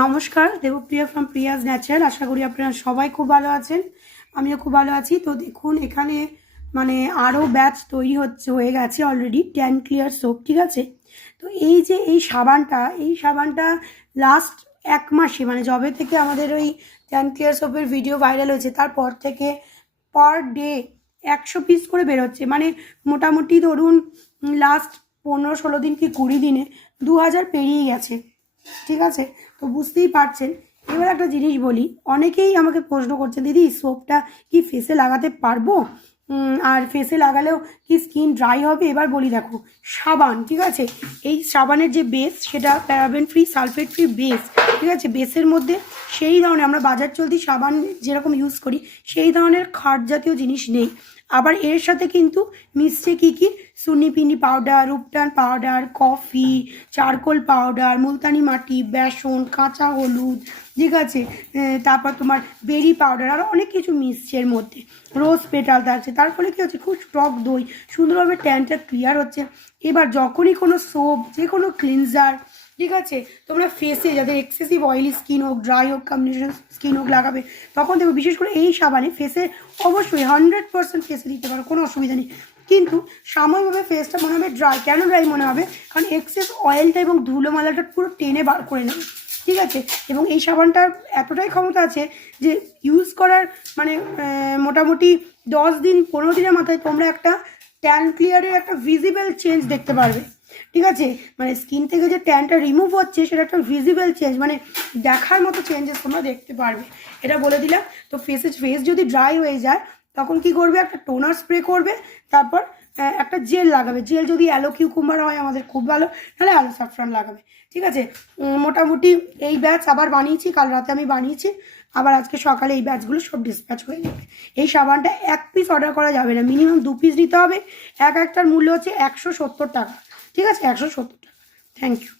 নমস্কার, Debapriya from প্রিয়াজ natural. আশা করি আপনারা সবাই খুব ভালো আছেন, আমিও খুব ভালো আছি। তো দেখুন এখানে মানে আরও ব্যাচ তৈরি হয়ে গেছে অলরেডি, ট্যান ক্লিয়ার সোপ, ঠিক আছে। তো এই যে এই সাবানটা লাস্ট 1 মাসে মানে যবে থেকে আমাদের ওই ট্যান ক্লিয়ার সোপের ভিডিও ভাইরাল হয়েছে তারপর থেকে পার ডে 100 পিস করে বেরোচ্ছে। মানে মোটামুটি ধরুন লাস্ট 15-16 দিন কি 20 দিনে 2000 পেরিয়ে গেছে, ঠিক আছে। তো বুঝতেই পারছেন। এবার একটা জিনিস বলি, অনেকেই আমাকে প্রশ্ন করছে, দিদি সোপটা কি ফেসে লাগাতে পারবো, আর ফেসে লাগালেও কি স্কিন ড্রাই হবে? এবার বলি, দেখো সাবান, ঠিক আছে, এই সাবানের যে বেস সেটা paraben free, sulphate free base, ঠিক আছে। বেসের মধ্যে সেই ধরনের আমরা বাজার চলতি সাবান যেরকম ইউজ করি সেই ধরনের খাট জাতীয় জিনিস নেই। আবার এর সাথে কিন্তু মিশছে কি কি, সুন্নিপিন্ডি পাউডার, রূপটান পাউডার, কফি, চারকোল পাউডার, মুলতানি মাটি, বেসন, কাঁচা হলুদ, ঠিক আছে। তারপর তোমার বেরি পাউডার, আরও অনেক কিছু মিশছে এর মধ্যে, রোজ পেটাল থাকছে। তার ফলে কী হচ্ছে, খুব টক দই, সুন্দরভাবে ট্যানটা ক্লিয়ার হচ্ছে। এবার যখনই কোনো সোপ, যে কোনো ক্লিনজার, ঠিক আছে, তোমরা ফেসে যাদের এক্সেসিভ অয়েলি স্কিন হোক, ড্রাই হোক, কম্বিনেশন স্কিন হোক লাগাবে, তখন দেখো বিশেষ করে এই সাবানে ফেসে অবশ্যই 100% ফেসে দিতে পারো, কোনো অসুবিধা নেই। কিন্তু সাময়িকভাবে ফেসটা মনে হবে ড্রাই। কেন ড্রাই মনে হবে? কারণ এক্সেস অয়েলটা এবং ধুলোমালাটা পুরো টেনে বার করে নেবে, ঠিক আছে। এবং এই সাবানটার এতটাই ক্ষমতা আছে যে ইউজ করার মানে মোটামুটি 10 দিন 15 দিনের মাথায় তোমরা একটা ট্যান ক্লিয়ারের একটা ভিজিবল চেঞ্জ দেখতে পারবে, ঠিক আছে। মানে স্কিন থেকে যে ট্যানটা রিমুভ হচ্ছে সেটা একটা ভিজিবল চেঞ্জ, মানে দেখার মতো চেঞ্জেস তোমরা দেখতে পারবে, এটা বলে দিলাম। তো ফেস যদি ড্রাই হয়ে যায় তখন কি করবে, একটা টোনার স্প্রে করবে, তারপর একটা জেল লাগাবে। জেল যদি অ্যালো কিউকুম্বার হয় আমাদের খুব ভালো, তাহলে অ্যালো স্যাফ্রন লাগাবে, ঠিক আছে। মোটামুটি এই ব্যাচ আবার বানিয়েছি, কাল রাতে আমি বানিয়েছি, আবার আজকে সকালে এই ব্যাচগুলো সব ডিসপ্যাচ হয়ে যাবে। এই সাবানটা 1 পিস অর্ডার করা যাবে না, মিনিমাম 2 পিস নিতে হবে। একটার মূল্য হচ্ছে 170 টাকা, ঠিক আছে, 170 টাকা। Thank you.